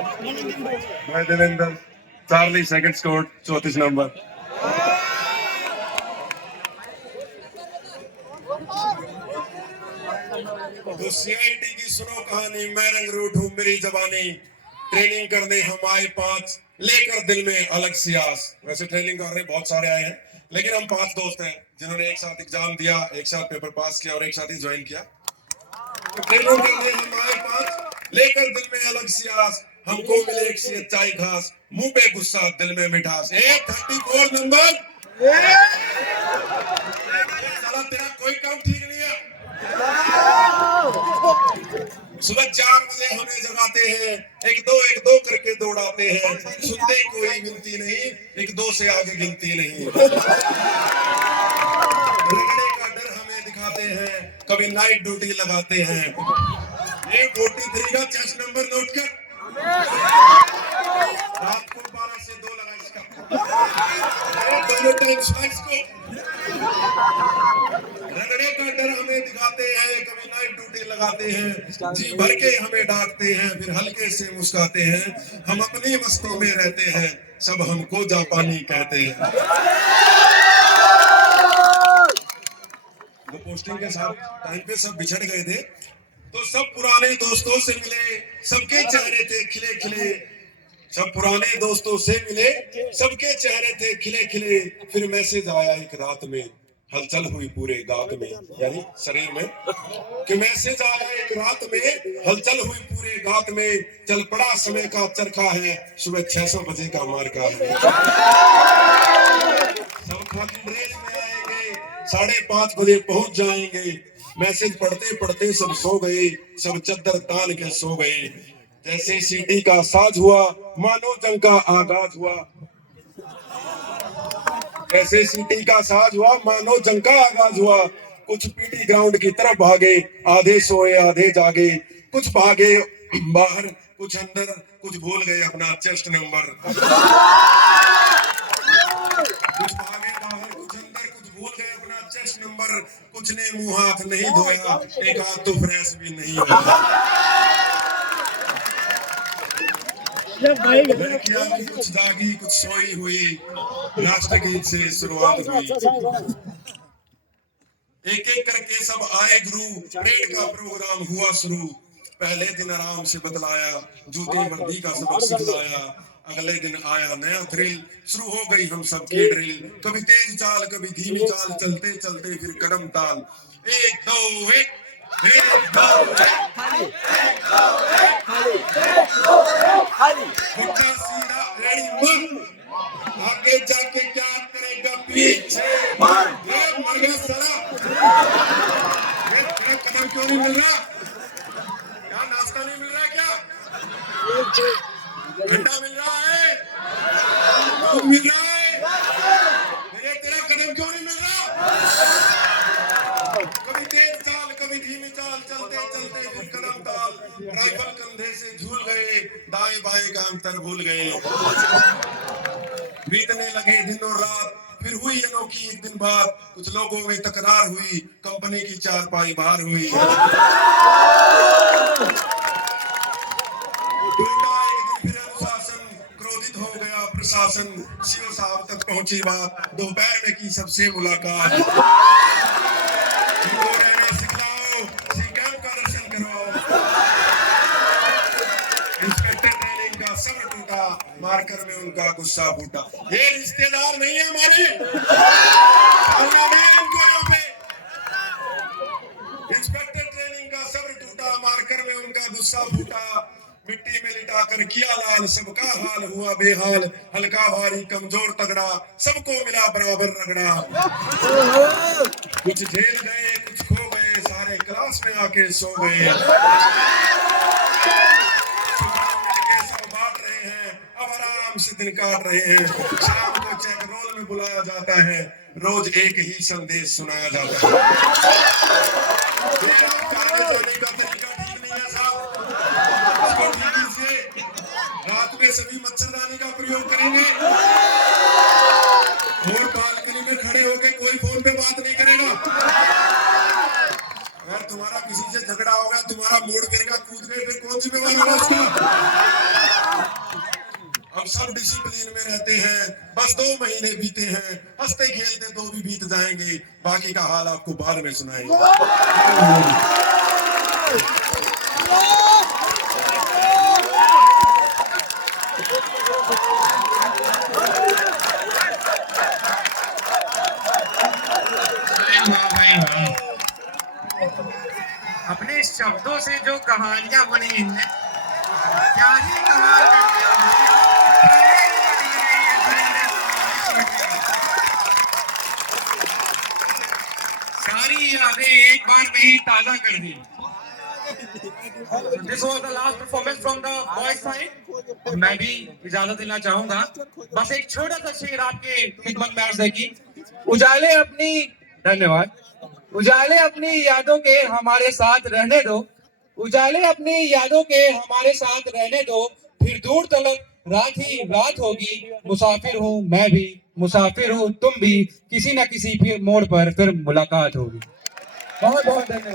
मैं Devendra, Charlie second score 34 number. तो CIT की सुनो कहानी, मैं रंग रूट हूँ मेरी जबानी, ट्रेनिंग करने हम आए 5, लेकर दिल में अलग सियास। वैसे ट्रेनिंग कर रहे बहुत सारे आए हैं, लेकिन हम 5 दोस्त हैं जिन्होंने एक साथ एग्जाम दिया, एक साथ पेपर पास किया और एक साथ ही ज्वाइन किया। तो ट्रेनिंग करने हम आए 5, लेकर दिल में अलग सियास, हमको मिले एक सी अच्छाई खास, मुंह पे गुस्सा दिल में मिठास। 34 नंबर। साला तेरा कोई काम ठीक नहीं है। सुबह 4 बजे हमें जगाते हैं, एक दो करके दौड़ाते हैं, सुनते कोई गिनती नहीं, 1-2 से आगे गिनती नहीं। रगड़े का डर हमें दिखाते हैं, कभी नाइट ड्यूटी लगाते हैं। ये 43 का चेस्ट नंबर नोट कर, रात को 12 से 2 लगा इसका, दोनों टाइम स्लाइड्स को। रगड़े का डर हमें दिखाते हैं, कभी नाइट ड्यूटी लगाते हैं, जी भर के हमें डांटते हैं, फिर हल्के से मुस्काते हैं। हम अपनी मस्तों में रहते हैं, सब हमको जापानी कहते हैं। वो पोस्टिंग के साथ टाइम पे सब बिछड़ गए थे, तो सब पुराने दोस्तों से मिले, सबके चेहरे थे खिले खिले। सब पुराने दोस्तों से मिले, सबके चेहरे थे खिले खिले। फिर मैसेज आया एक रात में, हलचल हुई पूरे गात में, यानी शरीर में, कि मैसेज आया एक रात में, हलचल हुई पूरे गात में। चल पड़ा समय का चरखा है, सुबह 600 बजे का मार्का है। सब खाकी ड्रेस में आएंगे, 5:30 बजे पहुंच जाएंगे। मैसेज पढ़ते पढ़ते सब सो गए, सब चद्दर तान के सो गए। जैसे सीटी का साज हुआ, मानो जंग का आगाज हुआ। जैसे सीटी का साज हुआ, मानो जंग का आगाज हुआ। कुछ पीटी ग्राउंड की तरफ भागे, आधे सोए आधे जागे। कुछ भागे बाहर, कुछ अंदर, कुछ भूल गए अपना चेस्ट नंबर। कुछ भागे बाहर, कुछ अंदर, कुछ भूल गए अपना चेस्ट नंबर। कुछ ने मुंह हाथ नहीं धोया, एक हाथ तो फ्रेश भी नहीं हुआ। लड़कियां भी कुछ जागी, कुछ सोई हुई, राष्ट्रगीत से शुरुआत हुई। एक एक करके सब आए गुरु, परेड का प्रोग्राम हुआ शुरू। पहले दिन आराम से बतलाया, जूते वर्दी का सबक सिखलाया। अगले दिन आया नया थ्रिल, शुरू हो गई हम सबकी ड्रिल। कभी तेज चाल कभी धीमी चाल, चलते चलते फिर कदम ताल। 1 2 1, 1 2 1, उल्टा सीधा रेडी। आगे जाके क्या करेगा पीछे मर गया साला। तेरा कदम क्यों नहीं मिल रहा? क्या नाश्ता नहीं मिल रहा है क्या? ठंडा मिल रहा है? दूध मिल रहा है? तेरा कदम क्यों नहीं मिल रहा? कभी तेज चाल कभी धीमी चाल, चलते चलते फिर कदम ताल। राइफल कंधे से झूल गए, दाएं बाएं का अंतर भूल गए। बीतने लगे दिन और रात, फिर हुई अनोखी एक दिन बात। कुछ लोगों में तकरार हुई, कंपनी की चारपाई बाहर हुई। टूटा एक दिन फिर अनुशासन, क्रोधित हो गया प्रशासन। सीओ साहब तक पहुंची बात, दोपहर में की सबसे मुलाकात। रहना सिखलाओ, सी कैंप का दर्शन करवाओ। इंस्पेक्टर ट्रेनिंग का सब्र टूटा, मारकर में उनका गुस्सा फूटा। ये रिश्तेदार नहीं है हमारे, इनको यहाँ पे। इंस्पेक्टर ट्रेनिंग का सब्र टूटा, मारकर में उनका गुस्सा फूटा। मिट्टी में लिटाकर किया लाल, सबका हाल हुआ बेहाल। हल्का भारी कमजोर तगड़ा, सबको मिला बराबर रगड़ा। कुछ झेल गए कुछ खो गए, सारे क्लास में आके सो गए। अब आराम से दिन काट रहे हैं। शाम को चेक रोल में बुलाया जाता है, रोज एक ही संदेश सुनाया जाता है। जाने का तरीका ठीक नहीं है साहब, इसको ठीक कीजिए। रात में सभी मच्छरदानी का प्रयोग करेंगे और बालकनी में खड़े होकर कोई फोन पे बात नहीं करेगा। अगर तुम्हारा किसी से झगड़ा होगा, तुम्हारा मूड गिरेगा, कूद गए, फिर कौन जिम्मेवार होगा उसका? सब डिसिप्लिन में रहते हैं। बस 2 महीने बीते हैं, हंसते खेलते 2 भी बीत जाएंगे, बाकी का हाल आपको बाद में सुनाएंगे। अपने शब्दों से जो कहानियां बुनी इनने, क्या ही कमाल कर दिया। सारी यादें एक बार में ही ताजा कर दी। This was the last performance from the boys side. मैं भी इजाजत लेना चाहूंगा। बस एक छोटा सा शेर आपके खिदमत में अर्ज है कि उजाले अपनी, धन्यवाद, उजाले अपनी यादों के हमारे साथ रहने दो, उजाले अपनी यादों के हमारे साथ रहने दो, फिर दूर तलक रात ही रात होगी। मुसाफिर हूँ मैं भी, मुसाफिर हूँ तुम भी, किसी न किसी फिर मोड़ पर फिर मुलाकात होगी। बहुत बहुत धन्यवाद।